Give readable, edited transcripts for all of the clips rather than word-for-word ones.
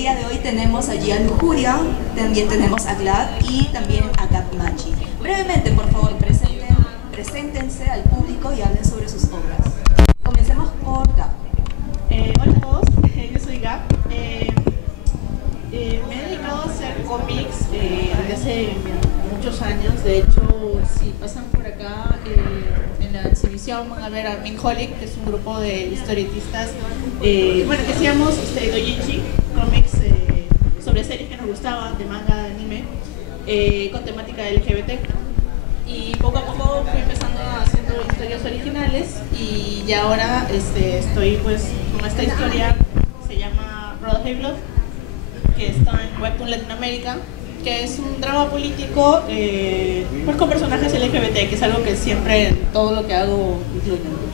día de hoy tenemos allí a Lujuria, también tenemos a Glad y también a Gapmachi. Brevemente, por favor, preséntense al público y hablen sobre sus obras. Comencemos por Gap. Hola a todos, yo soy Gap. Me he dedicado a hacer cómics desde hace muchos años. De hecho, si pasan por acá en la exhibición van a ver a Minholic, que es un grupo de historietistas que hacíamos doujinshi, cómics sobre series que nos gustaban, de manga, de anime, con temática LGBT. Y poco a poco fui empezando haciendo historias originales y ya ahora estoy pues con esta historia que se llama Brotherhood Blood, que está en Webtoon Latinoamérica, que es un drama político pues con personajes LGBT, que es algo que siempre en todo lo que hago incluyo.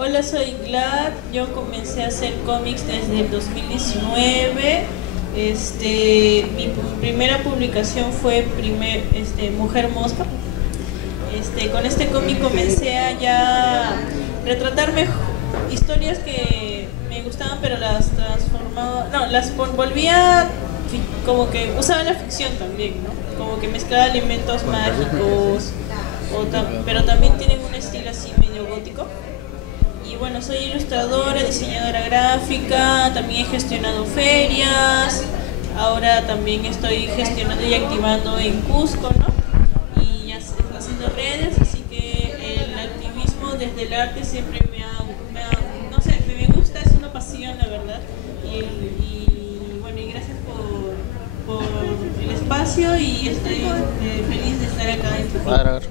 Hola, soy Glad. Yo comencé a hacer cómics desde el 2019. Mi primera publicación fue Mujer Mosca. Con este cómic comencé a ya retratarme historias que me gustaban, pero las transformaba, volvía, como que usaba la ficción también, ¿no? Como que mezclaba elementos mágicos, pero también tienen un estilo así medio gótico. Y bueno, soy ilustradora, diseñadora gráfica, también he gestionado ferias, ahora también estoy gestionando y activando en Cusco, ¿no? Y ya haciendo redes, así que el activismo desde el arte siempre no sé, me gusta, es una pasión, la verdad. Y bueno, y gracias por el espacio y estoy feliz de estar acá en tu podcast.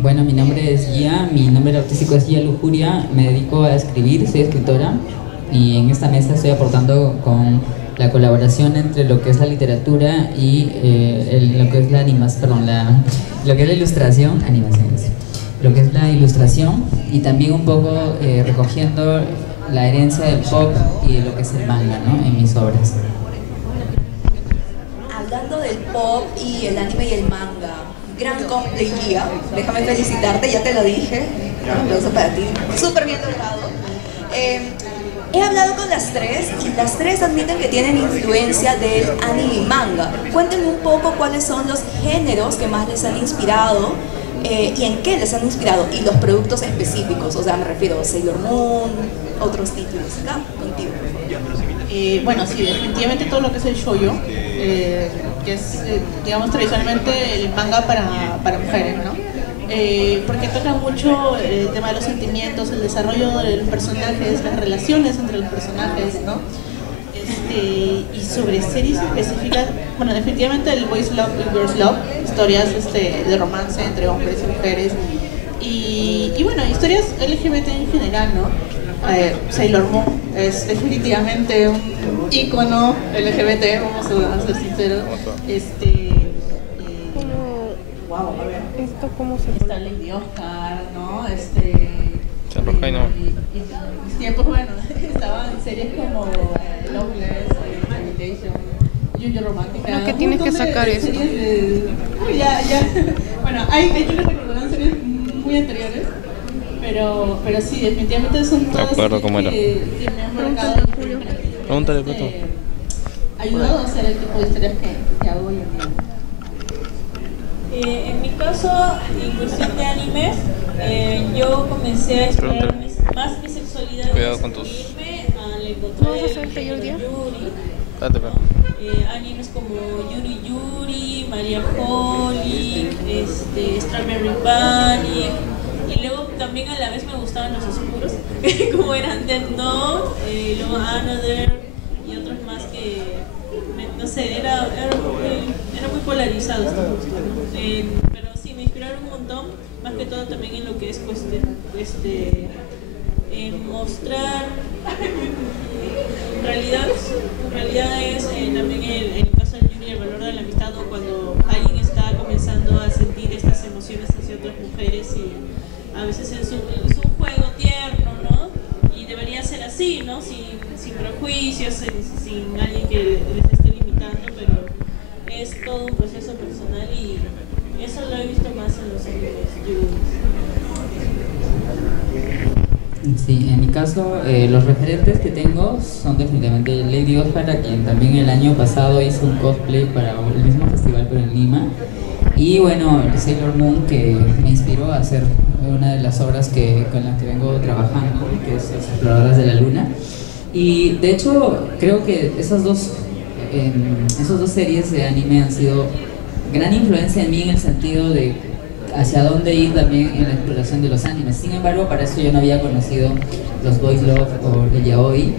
Bueno, mi nombre es Gia, mi nombre artístico es Gia Lujuria, me dedico a escribir, soy escritora y en esta mesa estoy aportando con la colaboración entre lo que es la literatura y lo que es la lo que es la ilustración, lo que es la ilustración y también un poco recogiendo la herencia del pop y de lo que es el manga, ¿no? En mis obras. Hablando del pop y el anime y el manga, gran cosplay Gia, déjame felicitarte, ya te lo dije, un aplauso para ti, súper bien logrado. He hablado con las tres y las tres admiten que tienen influencia del anime y manga. Cuéntenme un poco cuáles son los géneros que más les han inspirado y en qué les han inspirado y los productos específicos, o sea, me refiero a Sailor Moon, otros títulos. Acá, contigo. Bueno, sí, definitivamente todo lo que es el shoujo, que es, digamos, tradicionalmente el manga para mujeres, ¿no? Porque toca mucho el tema de los sentimientos, el desarrollo de los personajes, las relaciones entre los personajes, ¿no? Y sobre series específicas, bueno, definitivamente el Boys Love y Girls Love, historias de romance entre hombres y mujeres, y bueno, historias LGBT en general, ¿no? Sailor Moon es definitivamente un ícono LGBT, vamos a ser sinceros. Wow, a ver. ¿Esto cómo se Está Lady Oscar, ¿no? Se enroja y no. En mis tiempos, bueno, estaban series como Loveless, Invitation, Yu-Yu Romántica. Creo que tienes que sacar eso. Ya. Bueno, hay que recordar series muy anteriores. Pero sí, definitivamente son todas acuerdo cómo era. que me han marcado. Pregúntale, Beto. Ayudado a hacer el tipo de historias que hago hoy en día. En mi caso, en cuestión de animes, yo comencé a explorar más mi sexualidad. Cuidado con tus... Al encontrar ¿Vamos a hacer el taller día? Animes como Yuri Yuri, Maria Holly, Strawberry Panic, y luego también a la vez me gustaban los oscuros, como eran Death Note, luego Another y otros más que, no sé, era muy polarizado estos gustos, ¿no? Pero sí, me inspiraron un montón, más que todo también en lo que es mostrar realidades, también en el caso del Yuri, el valor de la amistad, o cuando alguien está comenzando a sentir estas emociones hacia otras mujeres, y a veces es un juego tierno, ¿no? Y debería ser así, ¿no? Sin prejuicios, sin alguien que les esté limitando, pero es todo un proceso personal, y eso lo he visto más en los animes. Sí, en mi caso, los referentes que tengo son definitivamente Lady Oscar, a quien también el año pasado hizo un cosplay para el mismo festival, pero en Lima. Y bueno, Sailor Moon, que me inspiró a hacer una de las obras con las que vengo trabajando, que es Las Exploradoras de la Luna. Y de hecho, creo que esas dos series de anime han sido gran influencia en mí, en el sentido de hacia dónde ir también en la exploración de los animes. Sin embargo, para eso yo no había conocido los boys love o el yaoi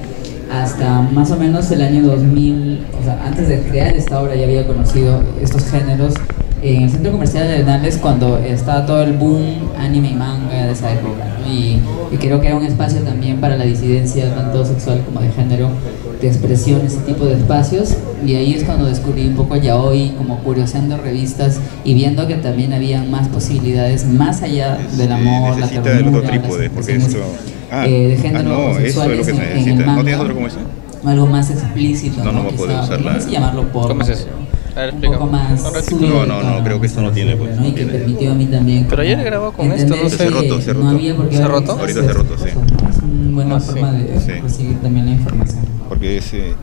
hasta más o menos el año 2000. O sea, antes de crear esta obra ya había conocido estos géneros en el Centro Comercial de Arenales, cuando estaba todo el boom anime y manga de esa época, ¿no? Y creo que era un espacio también para la disidencia, tanto sexual como de género, de expresión, ese tipo de espacios. Y ahí es cuando descubrí un poco yaoi, como curioseando revistas y viendo que también había más posibilidades más allá del amor, la necesita el ternura, otro trípode, las porque expresiones, esto... de género no, eso es lo sexuales que se en el necesita. ¿No manga, tienes otro como ese? algo más explícito, No, no ¿no? va a poder Quizá, usarla. no sé si llamarlo porno, ¿Cómo es eso? A ver, un poco explícame. más subido No, de tono, creo que esto no tiene, pues, ¿no? Y no que tiene. permitió a mí también Pero ayer como grabó con esto, entender no sé. que Se roto. no había por qué ¿Se haber roto? Ahorita se roto, sí. cosas, ¿no? Es una buena Ah, forma sí. de Sí. recibir también la información. Porque ese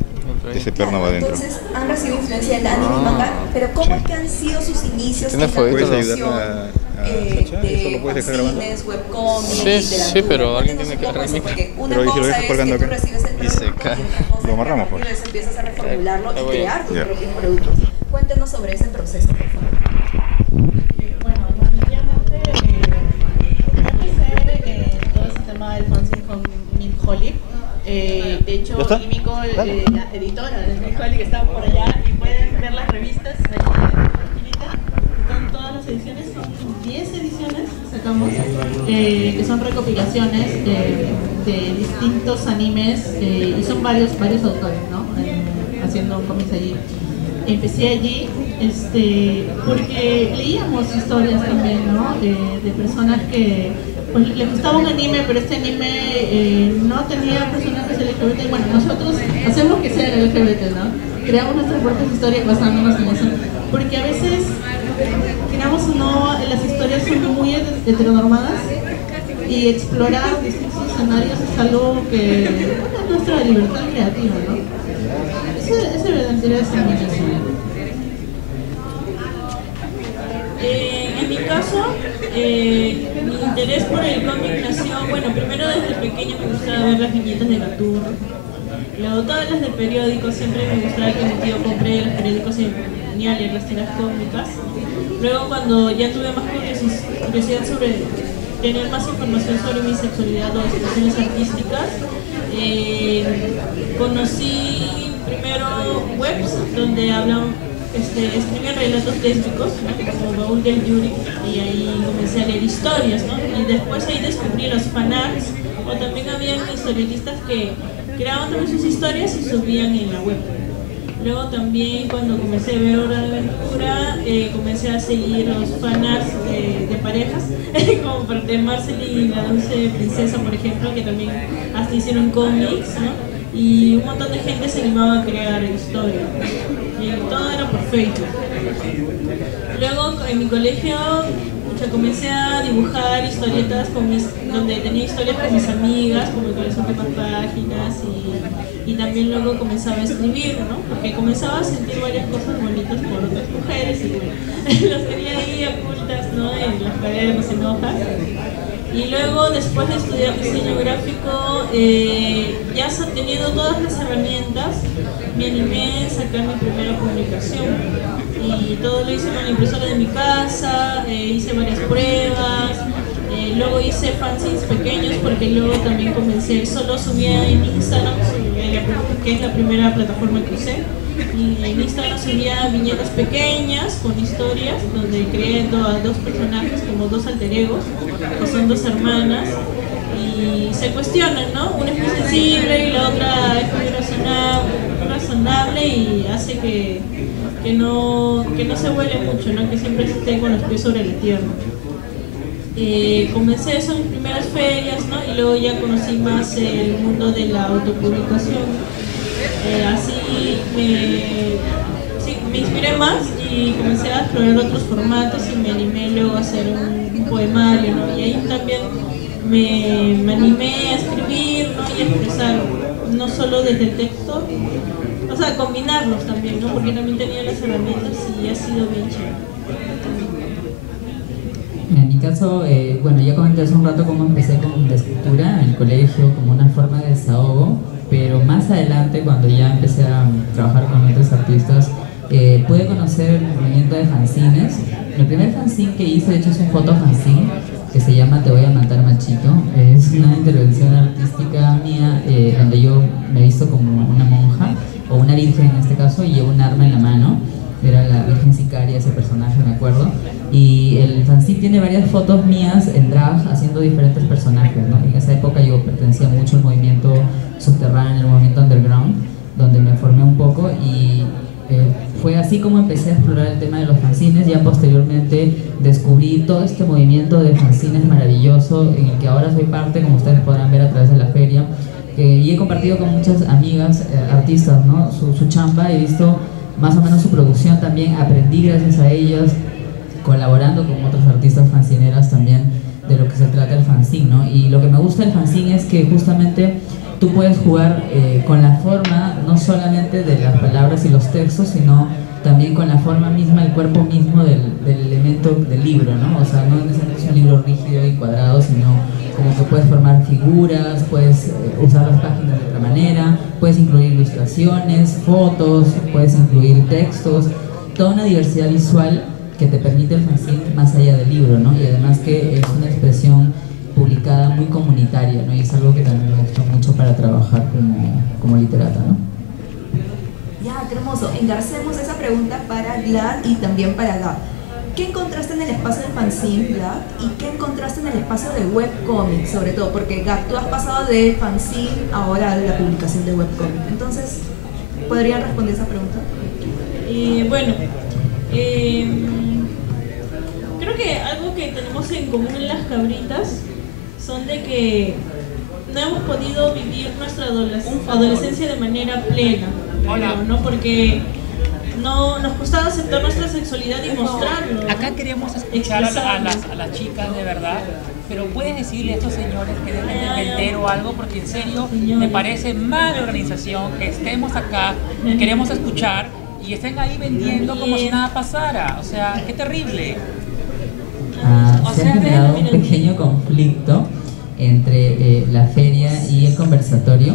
perno va adentro. Entonces han recibido influencia del anime y manga, pero ¿cómo es que han sido sus inicios en ¿Tiene la fueguito? ¿Puedes producción ayudarla a Sacha? ¿Eso lo puedes dejar grabando? cines, webcomics, Sí, literatura? sí, pero alguien Cuéntanos tiene que un poco agarrar el eso, porque una Pero ¿y si lo cosa dejas es colgando que tú acá? recibes el Y se producto cae. y otra cosa Lo amarramos, es que a pues. partir de eso empiezas a reformularlo Ah, y bueno. crear tus Ya. propios productos. Cuéntanos sobre ese proceso, por favor. Bueno, definitivamente empecé todo ese tema del fanzine con Minholic. De hecho, ¿Ya está? Kimiko, la editora de Minholic, está por allá y pueden ver las revistas ahí en la esquinita. Están todas las ediciones, son 10 ediciones que sacamos, que son recopilaciones de distintos animes y son varios autores, ¿no? Haciendo cómics allí. Empecé allí porque leíamos historias también, ¿no? De personas que pues, les gustaba un anime, pero este anime no tenía personajes LGBT. Bueno, nosotros hacemos que sea LGBT, ¿no? Creamos nuestras propias historias basándonos en eso, porque a veces, queramos o no, las historias son muy heteronormadas y explorar distintos escenarios es algo que, bueno, es nuestra libertad creativa, ¿no? Ese vendría a ser mi inicio. En mi caso, mi interés por el cómic nació, bueno, primero desde pequeña me gustaba ver las viñetas de Gatur, luego todas las de periódicos, siempre me gustaba que mi tío compré los periódicos y venía a leer las tiras cómicas. Luego cuando ya tuve más curiosidad sobre tener más información sobre mi sexualidad o expresiones artísticas, conocí primero webs donde escribían relatos lésbicos, ¿no? Como Baúl del Yuri, y ahí comencé a leer historias, ¿no? Y después ahí descubrí los fanarts, o también habían historietistas que creaban también sus historias y subían en la web. Luego también cuando comencé a ver Hora de Aventura, comencé a seguir los fanarts de parejas, como parte de Marceline y la Dulce Princesa, por ejemplo, que también hasta hicieron cómics, ¿no? Y un montón de gente se animaba a crear historias. Y todo era por Facebook. Luego en mi colegio comencé a dibujar historietas donde tenía historias con mis amigas, como el corazón de más páginas, y también luego comenzaba a escribir, ¿no? Porque comenzaba a sentir varias cosas bonitas por otras mujeres y bueno, las tenía ahí ocultas, ¿no? En las cuadernos, en hojas. Y luego, después de estudiar diseño gráfico, ya teniendo todas las herramientas, me animé a sacar mi primera publicación. Y todo lo hice con la impresora de mi casa, hice varias pruebas, luego hice fanzines pequeños porque luego también comencé, solo subía en Instagram, que es la primera plataforma que usé. Y en Instagram subía viñetas pequeñas con historias donde creé a dos personajes como dos alter egos, que son dos hermanas, y se cuestionan, ¿no? Una es muy sensible y la otra es muy razonable y hace que no se vuele mucho, ¿no? Que siempre esté con los pies sobre la tierra. Comencé eso en mis primeras ferias, ¿no? Y luego ya conocí más el mundo de la autopublicación. Así me inspiré más y comencé a explorar otros formatos y me animé luego a hacer un poemario, ¿no? Y ahí también me animé a y expresar, no solo desde el texto, o sea, combinarlos también, ¿no? Porque también tenía las herramientas y ha sido bien chévere. En mi caso, bueno, ya comenté hace un rato cómo empecé con la escritura en el colegio como una forma de desahogo, pero más adelante, cuando ya empecé a trabajar con otros artistas, pude conocer el movimiento de fanzines. El primer fanzine que hice, de hecho, es un fotofanzine que se llama Te voy a matar machito. Es una intervención artística mía donde yo me he visto como una monja, o una virgen en este caso, y llevo un arma en la mano. Era la Virgen Sicaria, ese personaje, me acuerdo. Y el fanzine tiene varias fotos mías en drag haciendo diferentes personajes, ¿no? En esa época yo pertenecía mucho al movimiento subterráneo, al movimiento underground, donde me formé un poco y fue así como empecé a explorar el tema de los fanzines. Ya posteriormente descubrí todo este movimiento de fanzines maravilloso en el que ahora soy parte, como ustedes podrán ver a través de la feria. Y he compartido con muchas amigas artistas, ¿no? Su chamba, he visto más o menos su producción también, aprendí gracias a ellas, colaborando con otros artistas fanzineras también, de lo que se trata el fanzine, ¿no? Y lo que me gusta del fanzine es que justamente tú puedes jugar con la forma, no solamente de las palabras y los textos, sino también con la forma misma, el cuerpo mismo del elemento del libro, ¿no? O sea, no necesariamente es un libro rígido y cuadrado, sino como que puedes formar figuras, puedes usar las páginas de otra manera, puedes incluir ilustraciones, fotos, puedes incluir textos, toda una diversidad visual que te permite el fanzine más allá del libro, ¿no? Y además que es una expresión publicada muy comunitaria, ¿no? Y es algo que también me gustó mucho para trabajar como literata, ¿no? Ya, qué hermoso. Engarcemos esa pregunta para Glad y también para Gab. ¿Qué encontraste en el espacio del fanzine, Glad? ¿Y qué encontraste en el espacio del webcomic, sobre todo? Porque Gab, tú has pasado de fanzine ahora a la publicación de webcomic. Entonces, ¿podrían responder esa pregunta? Bueno, creo que algo que tenemos en común en las cabritas son de que no hemos podido vivir nuestra adolescencia de manera plena, ¿no? Porque no nos costaba aceptar nuestra sexualidad y mostrarlo, ¿no? Acá queremos escuchar a las chicas de verdad, pero puedes decirle a estos señores que dejen de vender o algo, porque en serio me parece mala organización que estemos acá, queremos escuchar y estén ahí vendiendo como si nada pasara. O sea, qué terrible. Se ha generado un pequeño conflicto entre la feria y el conversatorio.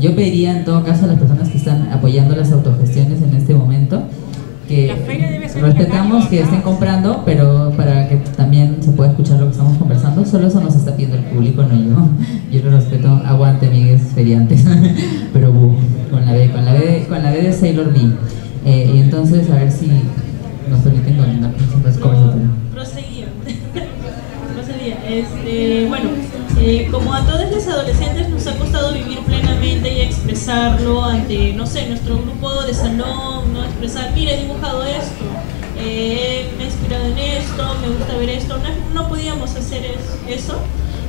Yo pediría en todo caso a las personas que están apoyando las autogestiones en este momento que respetamos que estén comprando, pero para que también se pueda escuchar lo que estamos conversando. Solo eso nos está pidiendo el público, no yo. Yo lo respeto. Aguante, amigues feriantes. Pero con la B de Sailor B. Y entonces a ver si nos permiten continuar con ese conversatorio. Procedía. Bueno, como a todos los adolescentes nos ha costado vivir plenamente y expresarlo ante, no sé, nuestro grupo de salón, ¿no? Expresar, mira, he dibujado esto, me he inspirado en esto, me gusta ver esto. No podíamos hacer eso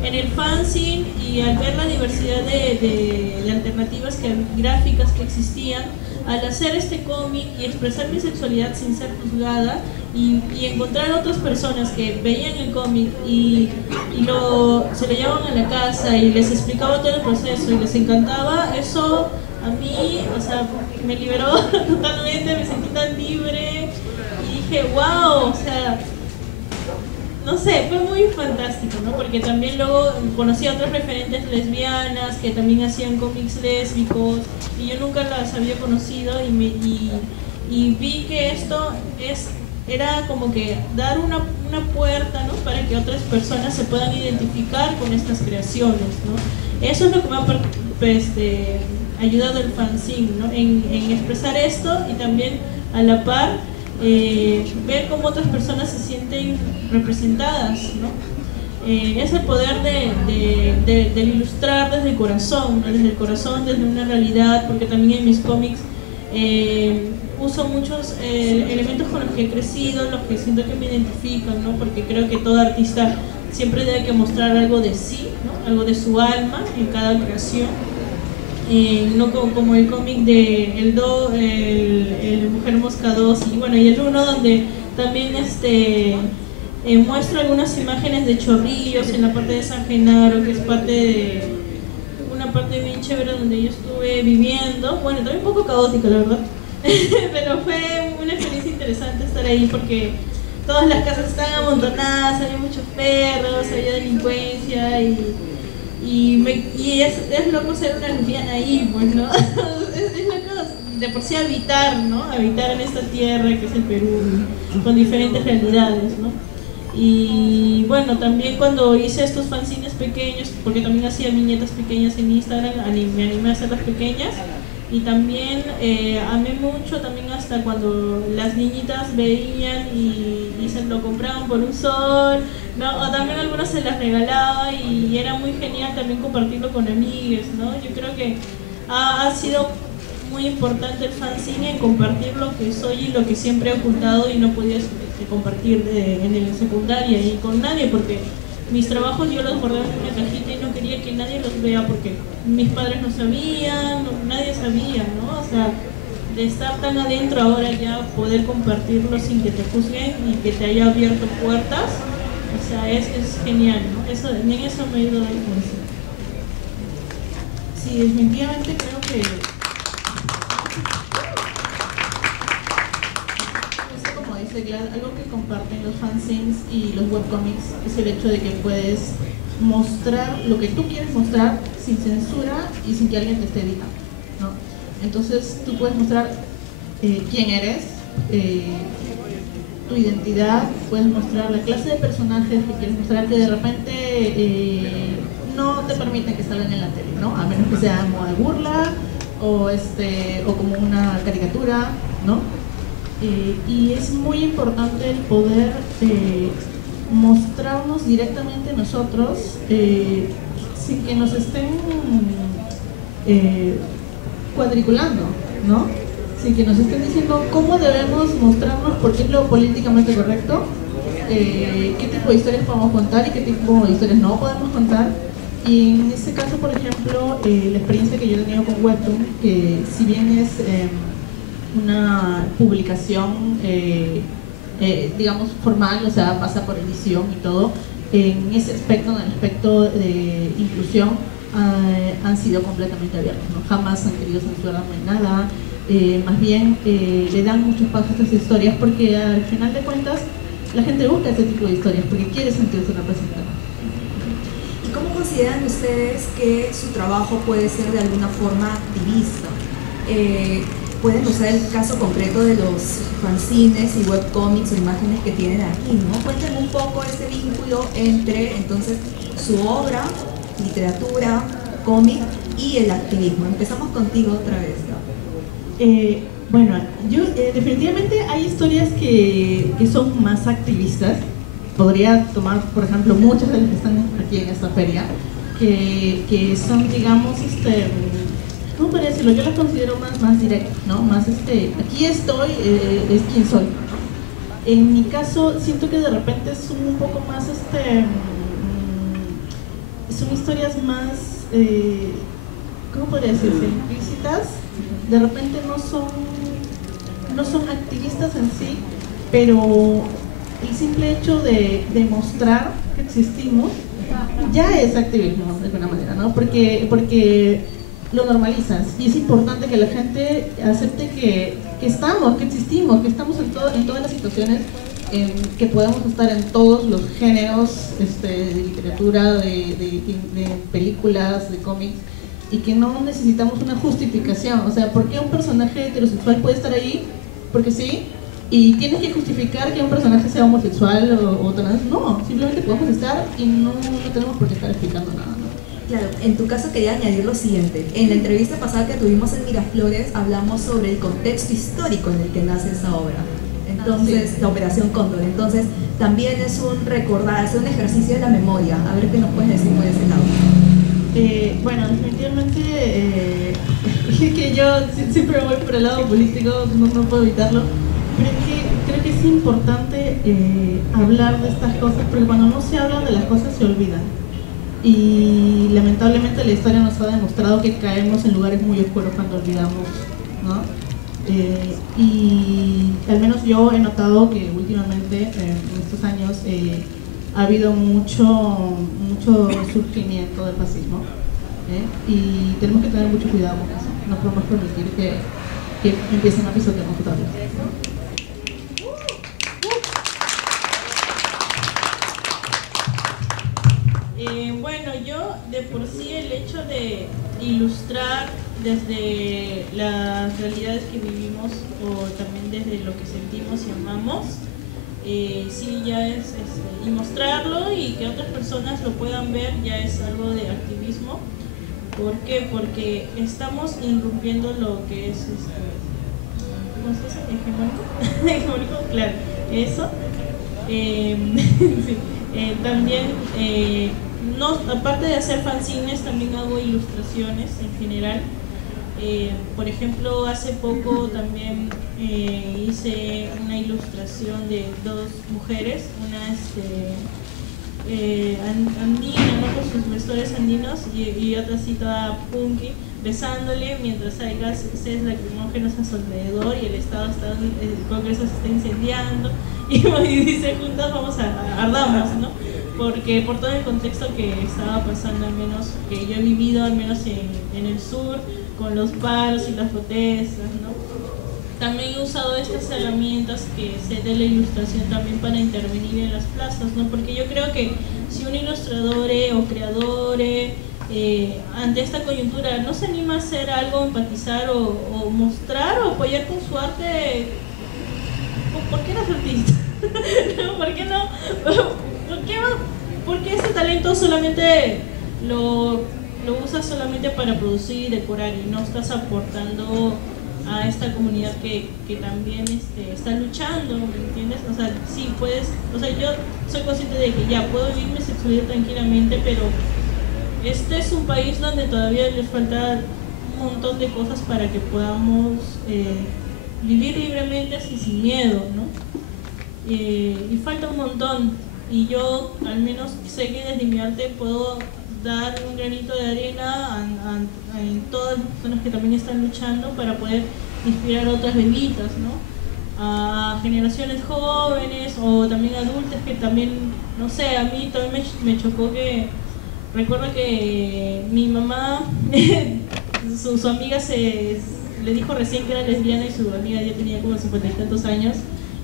en el fanzine, y al ver la diversidad de alternativas gráficas que existían, al hacer este cómic y expresar mi sexualidad sin ser juzgada y encontrar otras personas que veían el cómic y se lo llevaban a la casa y les explicaba todo el proceso y les encantaba, eso a mí, o sea, me liberó totalmente, me sentí tan libre y dije, wow, o sea, no sé, fue muy fantástico, ¿no? Porque también luego conocí a otras referentes lesbianas que también hacían cómics lésbicos y yo nunca las había conocido y vi que esto era como que dar una puerta, ¿no? Para que otras personas se puedan identificar con estas creaciones, ¿no? Eso es lo que me ha ayudado el fanzine, ¿no? En expresar esto y también a la par ver cómo otras personas se sienten representadas, ¿no? Es el poder de ilustrar desde el corazón, ¿no? Desde el corazón, desde una realidad, porque también en mis cómics uso muchos elementos con los que he crecido, los que siento que me identifican, ¿no? Porque creo que todo artista siempre debe que mostrar algo de sí, ¿no? Algo de su alma en cada creación. No como el cómic de el Mujer Mosca 2 y bueno, y el 1, donde también muestro algunas imágenes de chorrillos en la parte de San Genaro, que es parte de una parte bien chévere donde yo estuve viviendo. Bueno, también un poco caótico, la verdad. Pero fue una experiencia interesante estar ahí porque todas las casas estaban amontonadas, había muchos perros, había delincuencia y es loco ser una lesbiana ahí, pues, ¿no? es loco de por sí habitar, ¿no? Habitar en esta tierra que es el Perú, con diferentes realidades, ¿no? Y bueno, también cuando hice estos fanzines pequeños, porque también hacía viñetas pequeñas en Instagram, me animé a hacerlas pequeñas. Y también amé mucho también hasta cuando las niñitas veían y se lo compraban por un sol, ¿no? O también algunas se las regalaba y era muy genial también compartirlo con amigues, ¿no? Yo creo que ha sido muy importante el fanzine en compartir lo que soy y lo que siempre he ocultado y no podía compartir en el secundaria y con nadie, porque mis trabajos yo los guardaba en una cajita y no quería que nadie los vea porque mis padres no sabían, nadie sabía, ¿no? O sea, de estar tan adentro ahora ya poder compartirlo sin que te juzguen y que te haya abierto puertas, o sea, es genial, ¿no? En eso me ha ido a influencia. Sí, definitivamente creo que algo que comparten los fanzines y los webcomics es el hecho de que puedes mostrar lo que tú quieres mostrar sin censura y sin que alguien te esté editando, ¿no? Entonces tú puedes mostrar quién eres, tu identidad, puedes mostrar la clase de personajes que quieres mostrar que de repente no te permiten que salgan en la tele, ¿no? A menos que sea a modo de burla o como una caricatura, ¿no? Y es muy importante el poder mostrarnos directamente nosotros sin que nos estén cuadriculando, ¿no? Sin que nos estén diciendo cómo debemos mostrarnos, por qué es lo políticamente correcto, qué tipo de historias podemos contar y qué tipo de historias no podemos contar. Y en este caso, por ejemplo, la experiencia que yo he tenido con Webtoon, que si bien es una publicación, digamos, formal, o sea, pasa por edición y todo, en ese aspecto, en el aspecto de inclusión, han sido completamente abiertos, ¿no? Jamás han querido censurarme nada, más bien le dan muchos pasos a estas historias porque al final de cuentas la gente busca ese tipo de historias porque quiere sentirse representada. ¿Y cómo consideran ustedes que su trabajo puede ser de alguna forma activista? Pueden usar el caso concreto de los fanzines y webcomics o imágenes que tienen aquí, ¿no? Cuéntenme un poco ese vínculo entre, entonces, su obra, literatura, cómic y el activismo. Empezamos contigo otra vez, ¿no? Bueno, yo definitivamente hay historias que son más activistas. Podría tomar, por ejemplo, muchas de las que están aquí en esta feria, que son, digamos, ¿cómo podría decirlo? Yo las considero más directas, ¿no? Más aquí estoy, es quien soy. En mi caso, siento que de repente son un poco más, son historias más, ¿cómo podría decirse? Implícitas. De repente no son activistas en sí, pero el simple hecho de demostrar que existimos ya es activismo, de alguna manera, ¿no? Porque lo normalizas y es importante que la gente acepte que estamos, que existimos, que estamos en todas las situaciones, que podemos estar en todos los géneros de literatura, de películas, de cómics, y que no necesitamos una justificación. O sea, ¿por qué un personaje heterosexual puede estar ahí? Porque sí, y tienes que justificar que un personaje sea homosexual o trans. No, simplemente podemos estar y no tenemos por qué estar explicando nada, ¿no? Claro, en tu caso quería añadir lo siguiente. En la entrevista pasada que tuvimos en Miraflores hablamos sobre el contexto histórico en el que nace esa obra. Entonces, sí, la Operación Cóndor. Entonces, también es un recordar, es un ejercicio de la memoria. A ver qué nos puedes decir por ese lado. Bueno, definitivamente que yo siempre voy por el lado político, no puedo evitarlo. Pero creo que es importante hablar de estas cosas, porque cuando no se habla de las cosas se olvidan. Y lamentablemente la historia nos ha demostrado que caemos en lugares muy oscuros cuando olvidamos, ¿no? Y al menos yo he notado que últimamente, en estos años, ha habido mucho surgimiento del fascismo. Y tenemos que tener mucho cuidado con eso. No podemos permitir que empiecen a pisotear nuestros derechos. Bueno, yo de por sí el hecho de ilustrar desde las realidades que vivimos o también desde lo que sentimos y amamos, sí ya es, y mostrarlo y que otras personas lo puedan ver ya es algo de activismo. ¿Por qué? Porque estamos irrumpiendo lo que es, ¿cómo se dice? Hegemónico. Hegemónico, claro, eso. Sí. También, no, aparte de hacer fanzines, también hago ilustraciones en general. Por ejemplo, hace poco también hice una ilustración de dos mujeres, una andina, ¿no? Con sus vestores andinos y otra así toda punky, besándole mientras hay gases lacrimógenos a su alrededor y el Congreso se está incendiando y dice juntas vamos a ardamos, ¿no? Porque por todo el contexto que estaba pasando, al menos que yo he vivido, al menos en el sur, con los paros y las protestas, ¿no? También he usado estas herramientas que sé de la ilustración también para intervenir en las plazas, ¿no? Porque yo creo que si un ilustrador o creador ante esta coyuntura no se anima a hacer algo, empatizar o mostrar o apoyar con su arte, ¿por qué eres artista? ¿Por qué no? ¿Por qué ese talento solamente lo usas solamente para producir y decorar y no estás aportando a esta comunidad que también está luchando, ¿me entiendes? O sea, sí puedes, o sea, yo soy consciente de que ya puedo vivir mi sexualidad tranquilamente, pero este es un país donde todavía les falta un montón de cosas para que podamos vivir libremente así sin miedo, ¿no? Y falta un montón, y yo al menos sé que desde mi arte puedo dar un granito de arena en todas las personas que también están luchando para poder inspirar a otras bebitas, ¿no? A generaciones jóvenes o también adultas que también, no sé, a mí también me chocó que recuerdo que mi mamá su amiga le dijo recién que era lesbiana y su amiga ya tenía como 50 y tantos años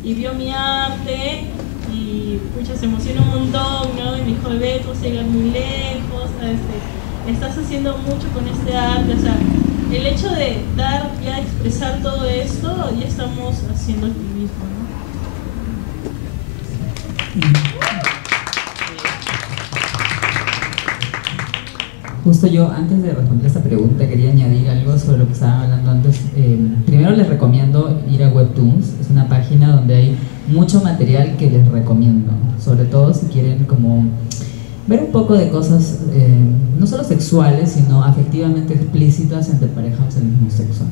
y vio mi arte y pucha, se emocionó un montón, ¿no? Y me dijo, ve, tú vas a llegar muy lejos, estás haciendo mucho con este arte, o sea, el hecho de dar, ya expresar todo esto, ya estamos haciendo activismo, ¿no? Justo yo, antes de responder esta pregunta, quería añadir algo sobre lo que estaban hablando antes. Primero les recomiendo ir a Webtoons, es una página donde hay mucho material que les recomiendo, sobre todo si quieren como ver un poco de cosas, no solo sexuales, sino afectivamente explícitas entre parejas del mismo sexo, ¿no?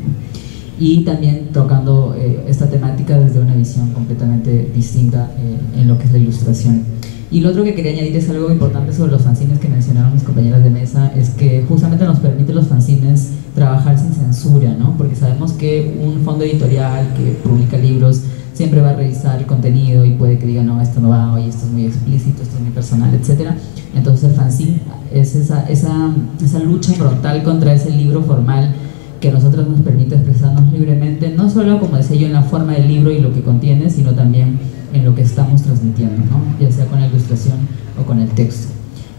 Y también tocando esta temática desde una visión completamente distinta en lo que es la ilustración. Y lo otro que quería añadir es algo importante sobre los fanzines que mencionaron mis compañeras de mesa, es que justamente nos permite los fanzines trabajar sin censura, ¿no? Porque sabemos que un fondo editorial que publica libros siempre va a revisar el contenido y puede que diga, no, esto no va, oye, esto es muy explícito, esto es muy personal, etc. Entonces el fanzine es esa lucha frontal contra ese libro formal que a nosotros nos permite expresarnos libremente, no solo, como decía yo, en la forma del libro y lo que contiene, sino también en lo que estamos transmitiendo, ¿no? Ya sea con la ilustración o con el texto.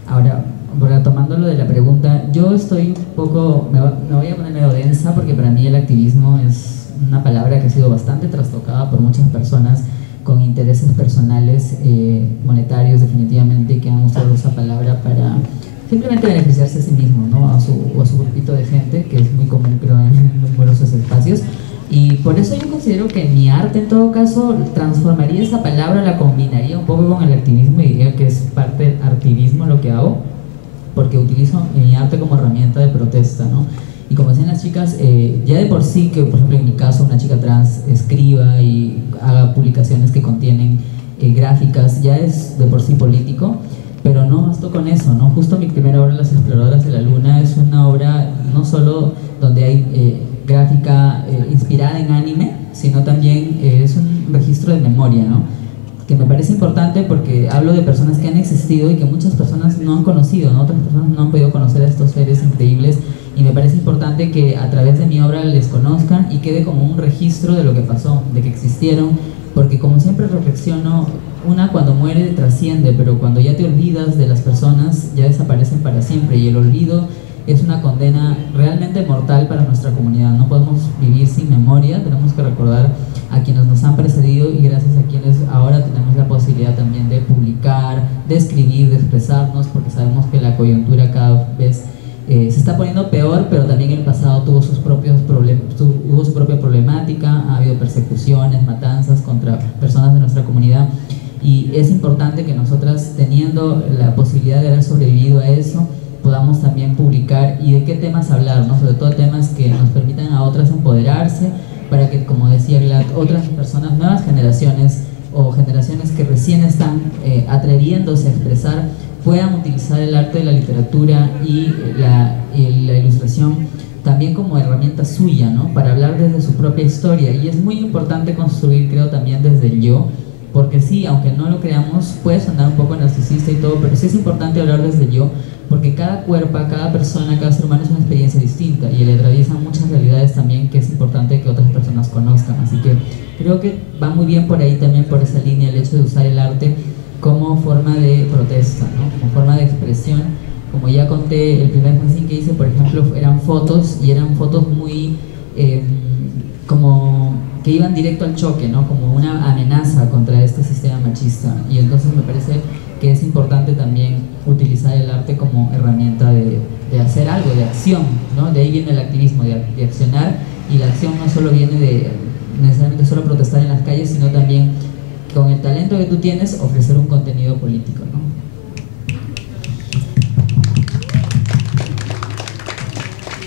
Ahora, tomando lo de la pregunta, yo estoy un poco, me voy a poner medio densa porque para mí el activismo es una palabra que ha sido bastante trastocada por muchas personas con intereses personales, monetarios definitivamente, que han usado esa palabra para simplemente beneficiarse a sí mismo, ¿no? o a su grupito de gente, que es muy común, creo, en numerosos espacios. Y por eso yo considero que mi arte, en todo caso, transformaría esa palabra, la combinaría un poco con el activismo y diría que es parte del activismo lo que hago, porque utilizo mi arte como herramienta de protesta, ¿no? Y como decían las chicas, ya de por sí que, por ejemplo, en mi caso, una chica trans escriba y haga publicaciones que contienen gráficas, ya es de por sí político, pero no bastó con eso, ¿no? Justo mi primera obra, Las Exploradoras de la Luna, es una obra no solo donde hay gráfica inspirada en anime, sino también es un registro de memoria, ¿no? que me parece importante porque hablo de personas que han existido y que muchas personas no han conocido, ¿no? Otras personas no han podido conocer a estos seres increíbles, y me parece importante que a través de mi obra les conozcan y quede como un registro de lo que pasó, de que existieron, porque como siempre reflexiono, cuando muere trasciende, pero cuando ya te olvidas de las personas ya desaparecen para siempre, y el olvido es una condena realmente mortal para nuestra comunidad. No podemos vivir sin memoria, tenemos que recordar a quienes nos han precedido, y gracias a quienes ahora tenemos la posibilidad también de publicar, de escribir, de expresarnos, porque sabemos que la coyuntura cada vez se está poniendo peor, pero también el pasado tuvo sus propios problemas, hubo su propia problemática, ha habido persecuciones, matanzas contra personas de nuestra comunidad, y es importante que nosotras, teniendo la posibilidad de haber sobrevivido a eso, podamos también publicar y de qué temas hablar, ¿no? Sobre todo temas que nos permitan a otras empoderarse, para que, como decía Glad, otras personas, nuevas generaciones o generaciones que recién están atreviéndose a expresar, puedan utilizar el arte, la literatura y la ilustración también como herramienta suya, ¿no? Para hablar desde su propia historia. Y es muy importante construir, creo, también desde el yo, porque sí, aunque no lo creamos, puede sonar un poco narcisista y todo, pero sí es importante hablar desde el yo, porque cada cuerpo, cada persona, cada ser humano es una experiencia distinta y le atraviesan muchas realidades también que es importante que otras personas conozcan. Así que creo que va muy bien por ahí también, por esa línea, el hecho de usar el arte como forma de protesta, ¿no? Como forma de expresión. Como ya conté, el primer fanzine que hice, por ejemplo, eran fotos, y eran fotos muy como que iban directo al choque, ¿no? Como una amenaza contra este sistema machista. Y entonces me parece que es importante también utilizar el arte como herramienta de hacer algo, de acción, ¿no? De ahí viene el activismo, de accionar, y la acción no solo viene de necesariamente solo protestar en las calles, sino también con el talento que tú tienes ofrecer un contenido político, ¿no?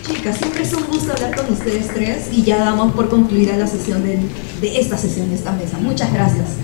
Chicas, siempre es un gusto hablar con ustedes tres, y ya damos por concluida la sesión de esta sesión, de esta mesa. Muchas gracias.